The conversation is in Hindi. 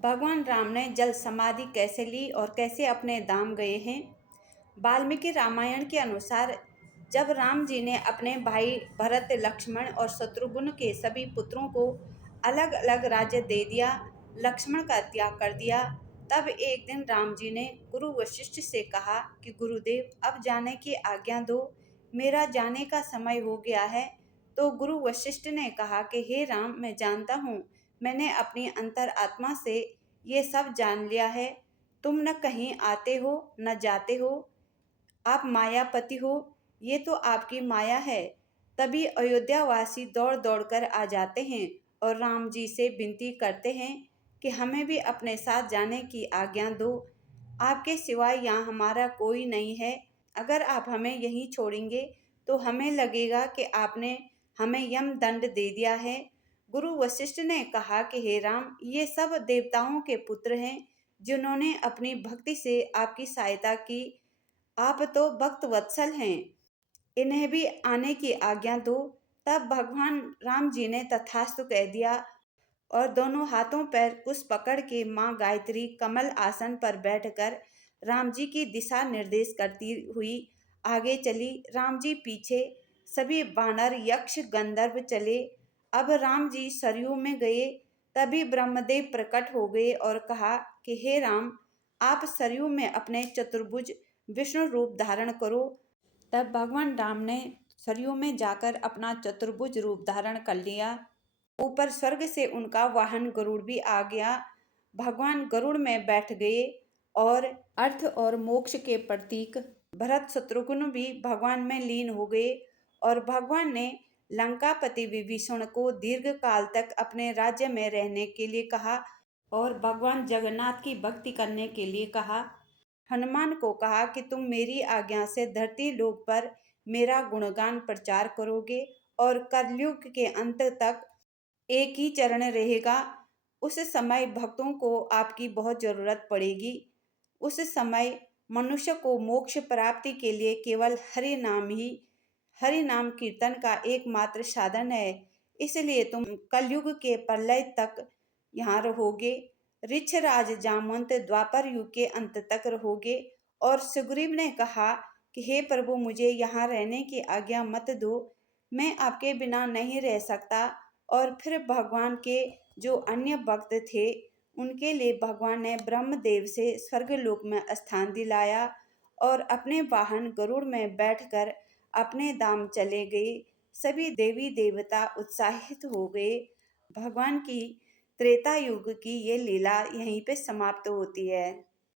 भगवान राम ने जल समाधि कैसे ली और कैसे अपने धाम गए हैं। वाल्मीकि रामायण के अनुसार जब राम जी ने अपने भाई भरत, लक्ष्मण और शत्रुघ्न के सभी पुत्रों को अलग अलग राज्य दे दिया, लक्ष्मण का त्याग कर दिया, तब एक दिन राम जी ने गुरु वशिष्ठ से कहा कि गुरुदेव, अब जाने की आज्ञा दो, मेरा जाने का समय हो गया है। तो गुरु वशिष्ठ ने कहा कि हे राम, मैं जानता हूँ, मैंने अपनी अंतर आत्मा से ये सब जान लिया है। तुम न कहीं आते हो न जाते हो, आप मायापति हो, ये तो आपकी माया है। तभी अयोध्यावासी दौड़ दौड़ कर आ जाते हैं और राम जी से विनती करते हैं कि हमें भी अपने साथ जाने की आज्ञा दो। आपके सिवाय यहाँ हमारा कोई नहीं है। अगर आप हमें यहीं छोड़ेंगे तो हमें लगेगा कि आपने हमें यम दंड दे दिया है। गुरु वशिष्ठ ने कहा कि हे राम, ये सब देवताओं के पुत्र हैं जिन्होंने अपनी भक्ति से आपकी सहायता की। आप तो भक्त वत्सल हैं, इन्हें भी आने की आज्ञा दो। तब भगवान राम जी ने तथास्तु कह दिया और दोनों हाथों पर कुश पकड़ के माँ गायत्री कमल आसन पर बैठकर राम जी की दिशा निर्देश करती हुई आगे चली। राम जी पीछे, सभी वानर यक्ष गंधर्व चले। अब राम जी सरयू में गए, तभी ब्रह्मदेव प्रकट हो गए और कहा कि हे राम, आप सरयू में अपने चतुर्भुज विष्णु रूप धारण करो। तब भगवान राम ने सरयू में जाकर अपना चतुर्भुज रूप धारण कर लिया। ऊपर स्वर्ग से उनका वाहन गरुड़ भी आ गया। भगवान गरुड़ में बैठ गए और अर्थ और मोक्ष के प्रतीक भरत शत्रुघ्न भी भगवान में लीन हो गए। और भगवान ने लंकापति विभीषण को दीर्घ काल तक अपने राज्य में रहने के लिए कहा और भगवान जगन्नाथ की भक्ति करने के लिए कहा। हनुमान को कहा कि तुम मेरी आज्ञा से धरती लोक पर मेरा गुणगान प्रचार करोगे और कलयुग के अंत तक एक ही चरण रहेगा। उस समय भक्तों को आपकी बहुत जरूरत पड़ेगी। उस समय मनुष्य को मोक्ष प्राप्ति के लिए केवल हरि नाम कीर्तन का एकमात्र साधन है। इसलिए तुम कलयुग के प्रलय तक यहाँ रहोगे, ऋक्षराज जामवंत द्वापर युग के अंत तक रहोगे। और सुग्रीव ने कहा कि हे प्रभु, मुझे यहाँ रहने की आज्ञा मत दो, मैं आपके बिना नहीं रह सकता। और फिर भगवान के जो अन्य भक्त थे उनके लिए भगवान ने ब्रह्मदेव से स्वर्गलोक में स्थान दिलाया और अपने वाहन गरुड़ में बैठकर अपने धाम चले गए। सभी देवी देवता उत्साहित हो गए। भगवान की त्रेता युग की ये लीला यहीं पे समाप्त होती है।